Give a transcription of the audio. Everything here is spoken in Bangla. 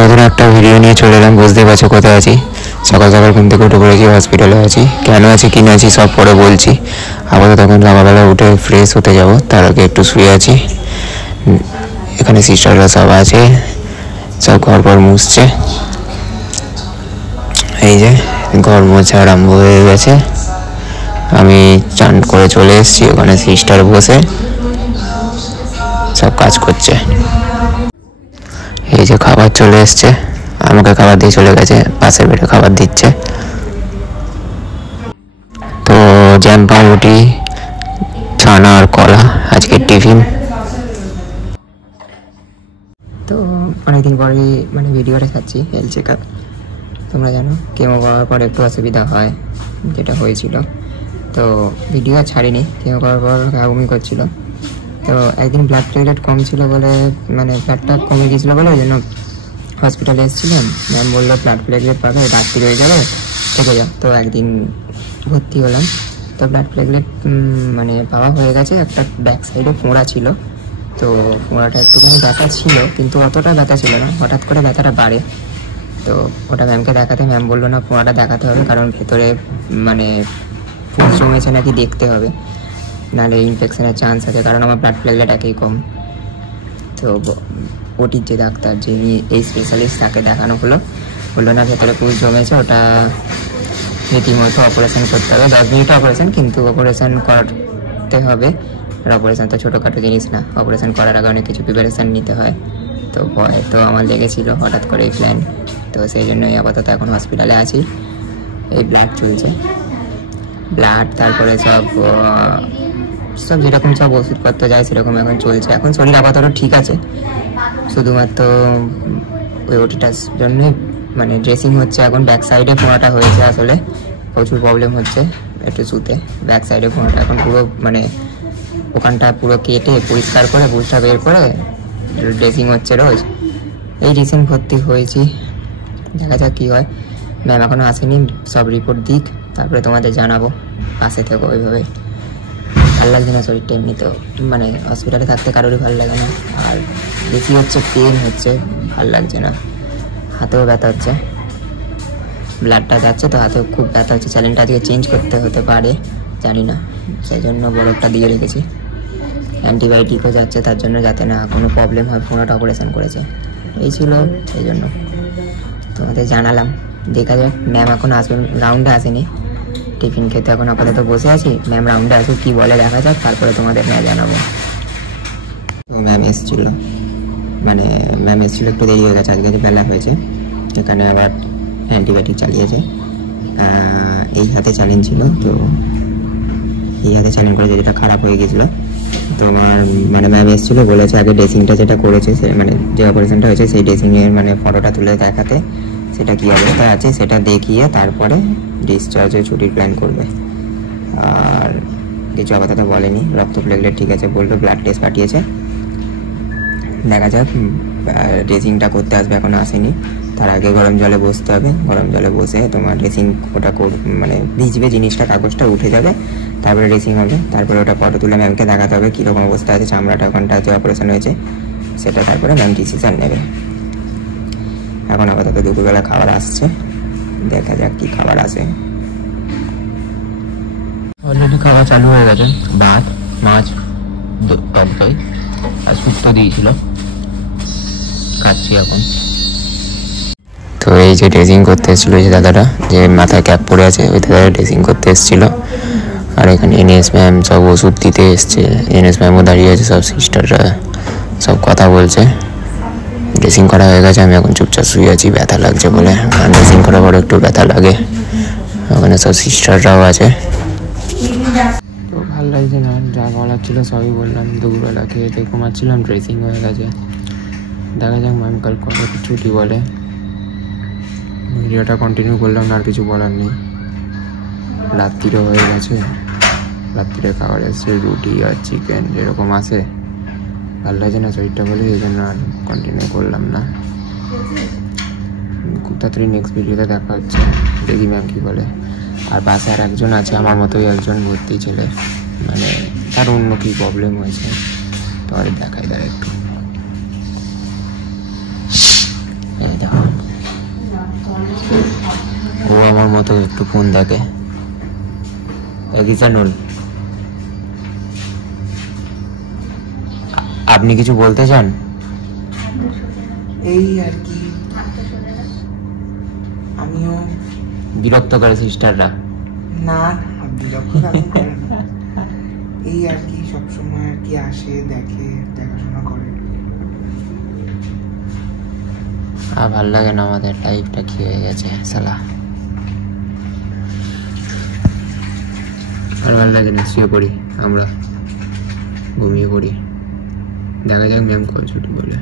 নতুন একটা ভিডিও নিয়ে চলে এলাম। বুঝতে পারছো কোথায় আছি। সকাল সকাল ঘুম থেকে উঠে পড়েছি, হসপিটালে আছি। কেন আছি কি না আছি সব পরে বলছি। আপাতত তখন সকালবেলা উঠে ফ্রেশ হতে যাব, তার আগে একটু শুয়ে আছি। এখানে সিস্টাররা সব আছে, সব ঘর পর মুছছে। এই যে ঘর মোছা আরম্ভ হয়ে গেছে। আমি চান করে চলে এসেছি, ওখানে সিস্টার বসে সব কাজ করছে। এই যে খাবার চলে এসছে, আমাকে খাবার দিয়ে চলে গেছে, পাশের বেডে খাবার দিচ্ছে। তো জ্যাম পাউরুটি, ছানা আর কলা আজকের টিফিন। তো অনেকদিন পরে মানে ভিডিওটা খাচ্ছি হেলথ চেক আপ। তোমরা জানো কেমো করার পর একটু অসুবিধা হয়, যেটা হয়েছিল। তো ভিডিও ছাড়িনি, কেমো করার পর ঘাবুমি করছিল। তো একদিন ব্লাড প্লেটলেট কম ছিল বলে, মানে ব্লাডটা কমে গিয়েছিলো বলে ওই জন্য হসপিটালে এসেছিলাম। ম্যাম বললো ব্লাড প্লেটলেট পাবে, রাত্রি হয়ে যাবে, থেকে যাও। তো একদিন ভর্তি হলাম। তো ব্লাড প্লেটলেট মানে পাওয়া হয়ে গেছে। একটা ব্যাক সাইডে ফোঁড়া ছিল, তো ফোঁড়াটা একটুখানি ব্যথা ছিল, কিন্তু অতটা ব্যথা ছিল না। হঠাৎ করে ব্যথাটা বাড়ে, তো ওটা ম্যামকে দেখাতে ম্যাম বললো না ফোঁড়াটা দেখাতে হবে, কারণ ভেতরে মানে ফুল জমেছে নাকি দেখতে হবে, নাহলে ইনফেকশনের চান্স আছে। কারণ আমার ব্লাড প্লেটলেট একই কম। তো ওটির যে ডাক্তার, যিনি এই স্পেশালিস্ট, তাকে দেখানো হলো। বললো না ভেতরে ফুল জমেছে, ওটা রীতিমতো অপারেশন করতে হবে। 10 মিনিট অপারেশন, কিন্তু অপারেশন করতে হবে। আর অপারেশন তো ছোটোখাটো জিনিস না, অপারেশন করার আগে অনেক কিছু প্রিপারেশান নিতে হয়। তো ভয় তো আমার লেগেছিলো হঠাৎ করে এই প্ল্যান। তো সেই জন্যই আপাতত এখন হসপিটালে আছি। এই ব্লাড চলছে, ব্লাড, তারপরে সব যেরকম সব ওষুধপত্র যায় সেরকম এখন চলছে। এখন শরীর আপাতত ঠিক আছে, শুধুমাত্র ওই ওটিটার জন্যই মানে ড্রেসিং হচ্ছে এখন। ব্যাক সাইডে ফোঁড়াটা হয়েছে, আসলে প্রচুর প্রবলেম হচ্ছে একটু শুতে। ব্যাক সাইডে ফোঁড়াটা এখন পুরো মানে ওখানটা পুরো কেটে পরিষ্কার করে বুঝটা বের করে ড্রেসিং হচ্ছে রোজ। এই রিসেন্ট ভর্তি হয়েছি, দেখা যাক কী হয়। ম্যাম এখনও আসেনি, সব রিপোর্ট দিক, তারপরে তোমাদের জানাবো। পাশে থেকো ওইভাবে। ভালো লাগছে না শরীরটা এমনিতেও, মানে হসপিটালে থাকতে কারোরই ভালো লাগে না। আর বেশি হচ্ছে পেন হচ্ছে, ভালো লাগছে না। হাতেও ব্যথা হচ্ছে, ব্লাডটা যাচ্ছে তো হাতেও খুব ব্যথা হচ্ছে। স্যালাইনটা আজকে চেঞ্জ করতে হতে পারে, জানি না, সেই জন্য বরফটা দিয়ে রেখেছি। অ্যান্টিবায়োটিকও যাচ্ছে তার জন্য, যাতে না কোনো প্রবলেম হয়। ফোনটা অপারেশন করেছে, এই ছিল, সেই জন্য তোমাদের জানালাম। দেখা যাক, ম্যাম এখন আসবেন, রাউন্ডে আসেনি, টিফিন খেতে এখন আপাতত বসে আছি। ম্যাম রাউন্ডে আসুক, কী বলে দেখা যাক, তারপরে তোমাদের ম্যাম জানাবো। তো ম্যাম এসেছিলো, মানে ম্যাম এসেছিলো, একটু দেরি হয়ে গেছে, আজকে যে বেলা হয়েছে। এখানে আবার অ্যান্টিবায়োটিক চালিয়েছে। এই হাতে চ্যালেঞ্জ ছিল, তো এই হাতে চ্যালেঞ্জ করেছে, যেটা খারাপ হয়ে গেছিলো। তো আমার মানে ম্যাম এসেছিলো, বলেছে আগে ড্রেসিংটা যেটা করেছে, সে মানে যে অপারেশনটা হয়েছে সেই ড্রেসিংয়ের মানে ফটোটা তুলে দেখাতে, সেটা কী অবস্থা আছে সেটা দেখিয়ে তারপরে ডিসচার্জে ছুটির প্ল্যান করবে। আর কিছু আপাতত বলেনি। রক্ত প্লেটলেট ঠিক আছে বললো, ব্লাড টেস্ট পাঠিয়েছে, দেখা যাক। ড্রেসিংটা করতে আসবে, এখনও আসেনি। তার আগে গরম জলে বসতে হবে, গরম জলে বসে তোমার ড্রেসিং ওটা মানে ভিজবে জিনিসটা, কাগজটা উঠে যাবে, তারপরে ড্রেসিং হবে। তারপরে ওটা ফটো তুলে ম্যামকে দেখাতে হবে কীরকম অবস্থা আছে চামড়াটা, ওখানটা যে অপারেশন হয়েছে সেটা। তারপরে ম্যাম ডিসিশান নেবে। এখন আপাতত দুপুরবেলা খাবার আসছে, দেখা যাক কী খাবার আসে। অলরেডি খাওয়া চালু হয়ে গেছে, ভাত, মাছ, তরকারি আর শুক্তো দিয়েছিল, খাচ্ছি এখন। তো এই যে ড্রেসিং করতে এসেছিলো যে দাদাটা, যে মাথায় ক্যাপ পরে আছে, ওই দাদাটা ড্রেসিং করতে এসেছিলো। আর এখানে এনএস ম্যাম সব ওষুধ দিতে এসছে, এনএস ম্যামও দাঁড়িয়ে আছে, সব সিস্টাররা সব কথা বলছে। ড্রেসিং করা হয়ে গেছে, আমি এখন চুপচাপ শুয়ে আছি, ব্যথা লাগছে বলে। কারণ ড্রেসিং করার পর একটু ব্যথা লাগে। ওখানে সব সিস্টাররাও আছে। তো ভালো লাগছে না, যা বলার ছিল সবই বললাম। দুপুরবেলা খেয়ে ঘুমাচ্ছিলাম, ড্রেসিং হয়ে গেছে। দেখা যাক ম্যাম কাল কত ছুটি বলে। ভিডিওটা কন্টিনিউ করলাম না, আর কিছু বলার নেই। রাত্রিরও হয়ে গেছে, রাত্রিরে খাবার এসছে রুটি আর চিকেন, যেরকম আসে। ভালো লাগছে না শরীরটা বলে, এই জন্য আর কন্টিনিউ করলাম না। খুব তাড়াতাড়ি নেক্সট ভিডিওতে দেখা হচ্ছে, দেখি ম্যাম কী বলে। আর পাশে আর একজন আছে আমার মতোই, একজন ভর্তি ছেলে, মানে তার অন্য কী প্রবলেম হয়েছে, তো আর দেখাই দেয় একটু। মতো একটু ফোন দেখে। কিষানুল, আপনি কিছু বলতে চান? এই আর কি, আমিও বিরক্ত করে সিস্টাররা? না বিরক্ত তেমন করে না। এই আর কি সবসময় আর কি আসে, দেখে, দেখাশোনা করে। আর ভাল লাগে না, আমাদের লাইফটা কি হয়ে গেছে সালা। আর ভালো লাগে না, শুয়ে পড়ি আমরা, ঘুমিয়ে পড়ি। দেখা যাক ম্যাম কল ছুটি বলে।